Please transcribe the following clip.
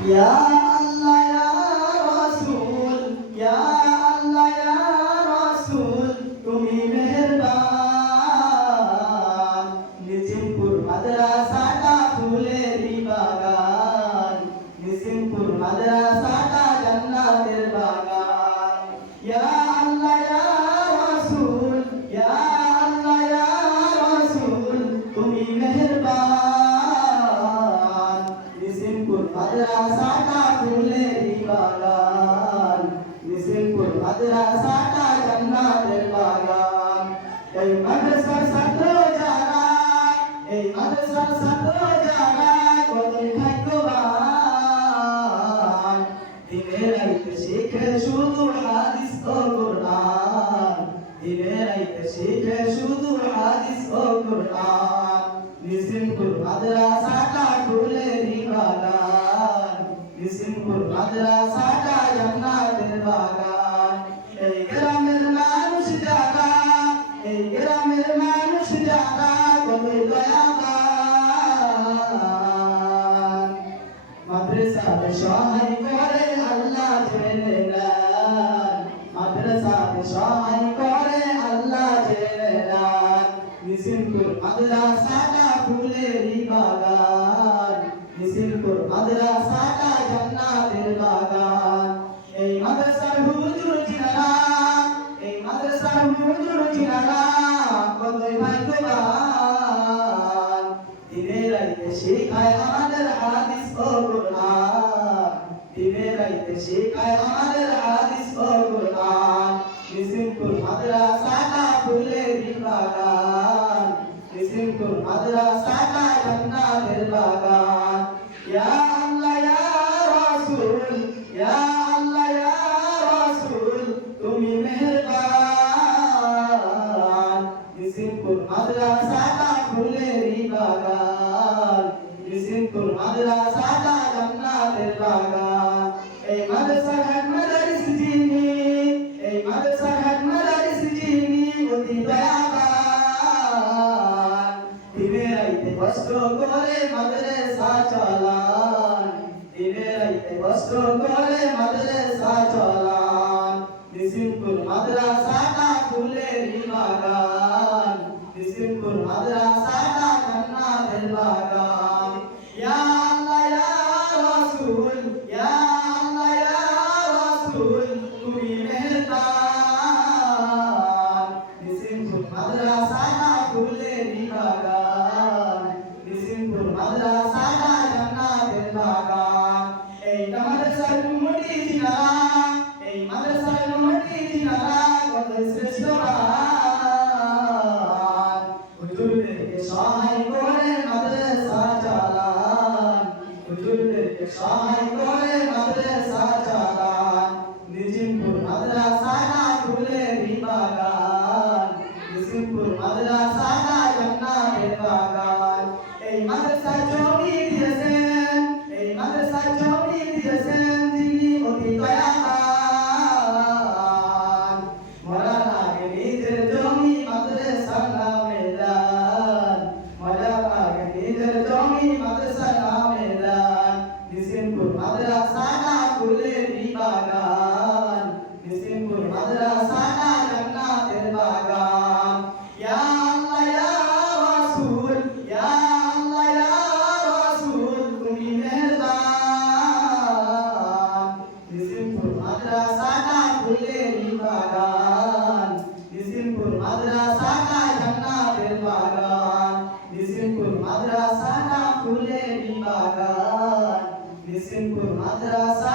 ইয়া আল্লাহ ইয়া রাসূল, ইয়া আল্লাহ ইয়া রাসূল, তুমি মেহেরবান। নিজিমপুর মাদ্রাসাটা ফুলেরই বাগান, নিজিমপুর মাদ্রাসাটা জান্নাতের বাগান। ইয়া আল্লাহ ইয়া রাসূল, ইয়া আল্লাহ ইয়া রাসূল, তুমি মেহেরবান। নিজিমপুর মাদ্রাসাটা ফুলেরই বাগান, নিজিমপুর মাদ্রাসাটা জান্নাতের বাগান। এই মাদ্রাসার ছাত্র যারা, এই মাদ্রাসার ছাত্র যারা কতই ভাগ্যবান। দিনে রাইতে শিখে শুধু হাদিস ও কুরআন, দিনে রাইতে শিখে শুধু হাদিস ও কুরআন। নিজিমপুর মাদ্রাসাটা ফুলেরই বাগান, নিজিমপুর মাদ্রাসাটা জান্নাতের বাগান। এই গ্রামের মানুষ যারা, এই গ্রামের মানুষ যারা কতই দয়াবান। মাদ্রাসাতে সহায় করে আল্লাহ জেনে নেন, মাদ্রাসাতে সহায় করে আল্লাহ জেনে নেন। নিজিমপুর মাদ্রাসাটা ফুলেরই বাগান, নিজিমপুর মাদ্রাসাটা জান্নাতের বাগান। এই মাদ্রাসার হুজুর জিনারা, এই মাদ্রাসার হুজুর জিনারা কতই ভাগ্যবান। দিনে রাইতে শেখায় আমাদের হাদিস ও কুরআন, দিনে রাইতে শেখায় আমাদের হাদিস ও কুরআন। নিজিমপুর মাদ্রাসাটা ফুলেরই বাগান, নিজিমপুর মাদ্রাসাটা জান্নাতের বাগান। ইয়া আল্লাহ ইয়া রাসূল, ইয়া আল্লাহ ইয়া রাসূল, তুমি মেহেরবান। নিজিমপুর মাদ্রাসাটা ফুলেরই বাগান, নিজিমপুর মাদ্রাসাটা জান্নাতের বাগান। এই মাদ্রাসার হেড মাদারিস যিনি, এই মাদ্রাসার হেড মাদারিস যিনি অতি দয়াবান। দিনে রাইতে কষ্ট করে মাদ্রাসা চালান, দিনে রাইতে কষ্ট করে মাদ্রাসা চালান। নিজিমপুর মাদ্রাসাটা ফুলেরই বাগান, নিজিমপুর মাদ্রাসাটা জান্নাতের বাগান। ইয়া আল্লাহ ইয়া রাসূল, ইয়া আল্লাহ ইয়া রাসূল, তুমি মেহেরবান। নিজিমপুর মাদ্রাসাটা ফুলেরই বাগান, নিজিমপুর মাদ্রাসাটা জান্নাতের বাগান। এই মাদ্রাসার মুটি জিনারা, এই মাদ্রাসার মুটি জিনারা কতই শ্রেষ্ঠবান। হুজুরদেরকে সহায় করে মাদ্রাসা চালান, হুজুরদেরকে সহায় করে মাদ্রাসা চালান। নিজিমপুর মাদ্রাসাটা ফুলেরই বাগান, নিজিমপুর মাদ্রাসাটা জান্নাতের বাগান। এই মাদ্রাসা জমি দিয়েছেন, এই মাদ্রাসা জমি দিয়েছেন যিনি অতি দয়াবান। মরার আগে নিজের জমি মাদ্রাসার নামে দান, মরার আগে নিজের জমি মাদ্রাসার নামে দান। নিজিমপুর মাদ্রাসাটা ফুলেরই বাগান, নিজিমপুর মাদ্রাসাটা জান্নাতের বাগান। ইয়া আল্লাহ ইয়া রাসূল, ইয়া আল্লাহ ইয়া রাসূল, তুমি মেহেরবান। নিজিমপুর মাদ্রাসাটা ফুলেরই বাগান, নিজিমপুর মাদ্রাসাটা জান্নাতের বাগান। নিজিমপুর মাদ্রাসাটা ফুলেরই বাগান, নিজিমপুর মাদ্রাসা